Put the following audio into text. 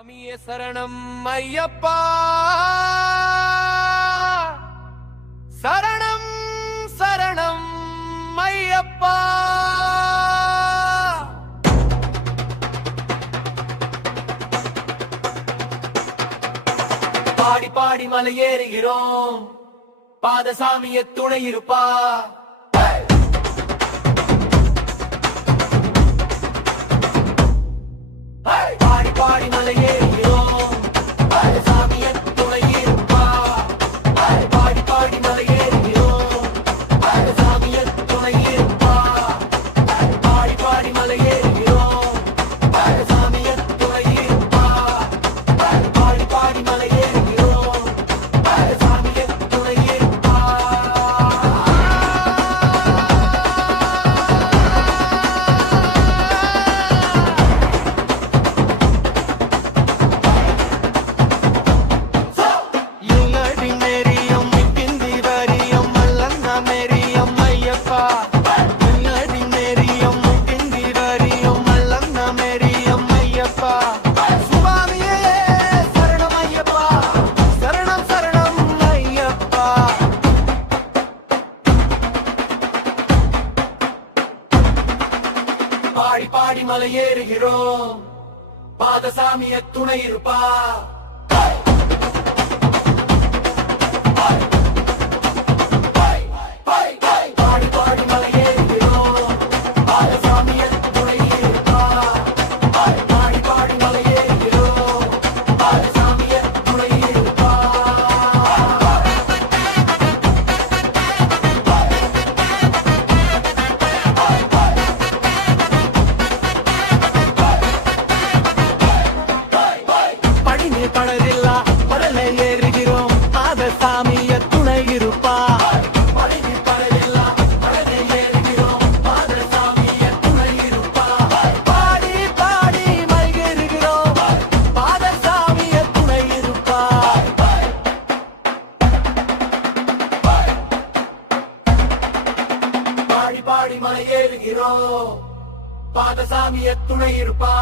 சாமியே சரணம் ஐயப்பா, சரணம் சரணம் ஐயப்பா. பாடி பாடி மலை ஏறுகிறோம், பாதசாமிய துணை இருப்பா. பாடி பாடி மலை ஏறுகிறோம், பாதசாமிய துணை இருப்பா. பாடி பாடி மலை ஏறுகிறோம், பாதசாமிய துணை இருப்பா. பாடி பாடி மலை ஏறுகிறோம், பாதசாமிய துணை இருப்பா. பாடி பாடி மலை ஏறுகிறோம், பாதசாமிய துணை இருப்பா. பாடி பாடி மலை ஏறுகிறோம், பாதசாமிய துணை இருப்பா. பாடி பாடி மலை ஏறுகிறோம், பாதசாமிய துணை இருப்பா. பாடி பாடி மலை ஏறுகிறோம், பாதசாமிய துணை இருப்பா. படரில்லா படலை ஏறுகிறோம், பாதசாமிய துணை இருப்பா. படரில்லா படலை ஏறுகிறோம், பாதசாமிய துணை இருப்பா. பாடி பாடி மலையேறுகிறோம், பாதசாமிய துணை இருப்பா. பாடி பாடி மலை ஏறுகிறோம், பாதசாமிய துணை இருப்பா.